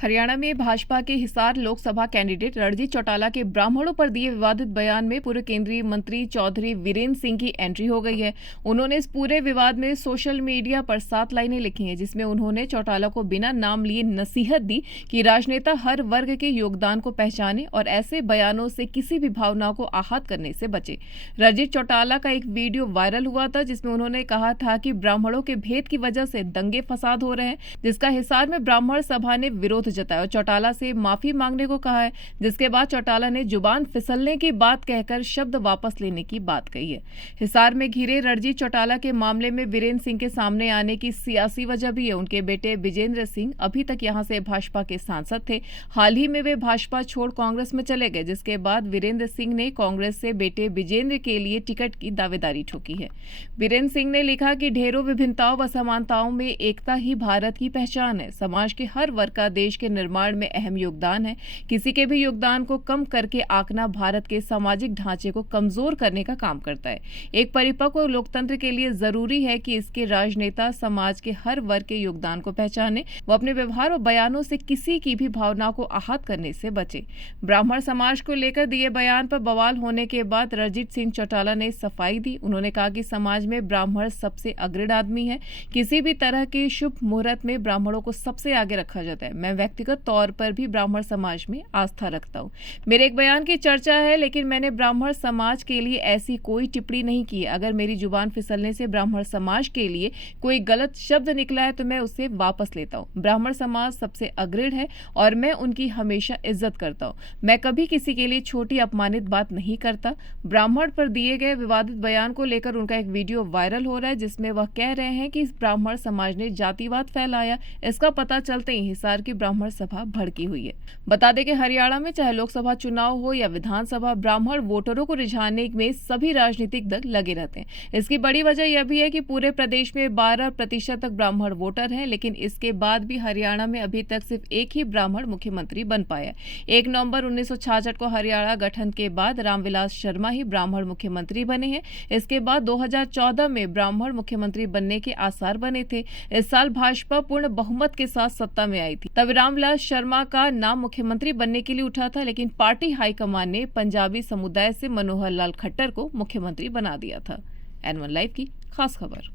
हरियाणा में भाजपा के हिसार लोकसभा कैंडिडेट रणजीत चौटाला के ब्राह्मणों पर दिए विवादित बयान में पूर्व केंद्रीय मंत्री चौधरी वीरेंद्र सिंह की एंट्री हो गई है। उन्होंने इस पूरे विवाद में सोशल मीडिया पर 7 लाइनें लिखी हैं, जिसमें उन्होंने चौटाला को बिना नाम लिए नसीहत दी कि राजनेता हर वर्ग के योगदान को पहचाने और ऐसे बयानों से किसी भी भावना को आहत करने से बचे। रणजीत चौटाला का एक वीडियो वायरल हुआ था, जिसमें उन्होंने कहा था कि ब्राह्मणों के भेद की वजह से दंगे फसाद हो रहे हैं, जिसका हिसार में ब्राह्मण सभा ने विरोध जताया और चौटाला से माफी मांगने को कहा है। जिसके बाद चौटाला ने जुबान फिसलने की बात कहकर शब्द वापस लेने की बात कही है। हिसार में घिरे रणजीत चौटाला के मामले में वीरेंद्र सिंह के सामने आने की सियासी वजह भी है। उनके बेटे विजेंद्र सिंह अभी तक यहां से भाजपा के सांसद थे। हाल ही में वे भाजपा छोड़ कांग्रेस में चले गए, जिसके बाद वीरेंद्र सिंह ने कांग्रेस से बेटे विजेंद्र के लिए टिकट की दावेदारी ठोकी है। वीरेंद्र सिंह ने लिखा कि ढेरों विभिन्नताओं व समानताओं में एकता ही भारत की पहचान है। समाज के हर वर्ग का देश के निर्माण में अहम योगदान है। किसी के भी योगदान को कम करके आंकना भारत के सामाजिक ढांचे को कमजोर करने का काम करता है। एक परिपक्व लोकतंत्र के लिए जरूरी है कि इसके राजनेता समाज के हर वर्ग के योगदान को पहचाने व अपने व्यवहार और बयानों से किसी की भी भावना को आहत करने से बचे। ब्राह्मण समाज को लेकर दिए बयान पर बवाल होने के बाद रणजीत सिंह चौटाला ने सफाई दी। उन्होंने कहा कि समाज में ब्राह्मण सबसे अग्रणी आदमी है। किसी भी तरह के शुभ मुहूर्त में ब्राह्मणों को सबसे आगे रखा जाता है। मैं व्यक्तिगत तौर पर भी ब्राह्मण समाज में आस्था रखता हूँ। मेरे एक बयान की चर्चा है, लेकिन मैंने ब्राह्मण समाज के लिए ऐसी कोई टिप्पणी नहीं की। अगर मेरी जुबान फिसलने से ब्राह्मण समाज के लिए कोई गलत शब्द निकला है तो मैं उसे वापस लेता हूँ। ब्राह्मण समाज सबसे अग्रणी है और मैं उनकी हमेशा इज्जत करता हूँ। मैं कभी किसी के लिए छोटी अपमानित बात नहीं करता। ब्राह्मण पर दिए गए विवादित बयान को लेकर उनका एक वीडियो वायरल हो रहा है, जिसमें वह कह रहे हैं कि ब्राह्मण समाज ने जातिवाद फैलाया। इसका पता चलते ही हिसार की ब्राह्मण सभा भड़की हुई है। बता दें कि हरियाणा में चाहे लोकसभा चुनाव हो या विधानसभा, ब्राह्मण वोटरों को रिझाने में सभी राजनीतिक दल लगे रहते हैं। इसकी बड़ी वजह यह भी है कि पूरे प्रदेश में 12% तक ब्राह्मण वोटर हैं, लेकिन इसके बाद भी हरियाणा में अभी तक सिर्फ एक ही ब्राह्मण मुख्यमंत्री बन पाया। 1 नवंबर 1966 को हरियाणा गठन के बाद रामविलास शर्मा ही ब्राह्मण मुख्यमंत्री बने हैं। इसके बाद 2014 में ब्राह्मण मुख्यमंत्री बनने के आसार बने थे। इस साल भाजपा पूर्ण बहुमत के साथ सत्ता में आई थी। तब रामविलास शर्मा का नाम मुख्यमंत्री बनने के लिए उठा था, लेकिन पार्टी हाईकमान ने पंजाबी समुदाय से मनोहर लाल खट्टर को मुख्यमंत्री बना दिया था। N1 लाइव की खास खबर।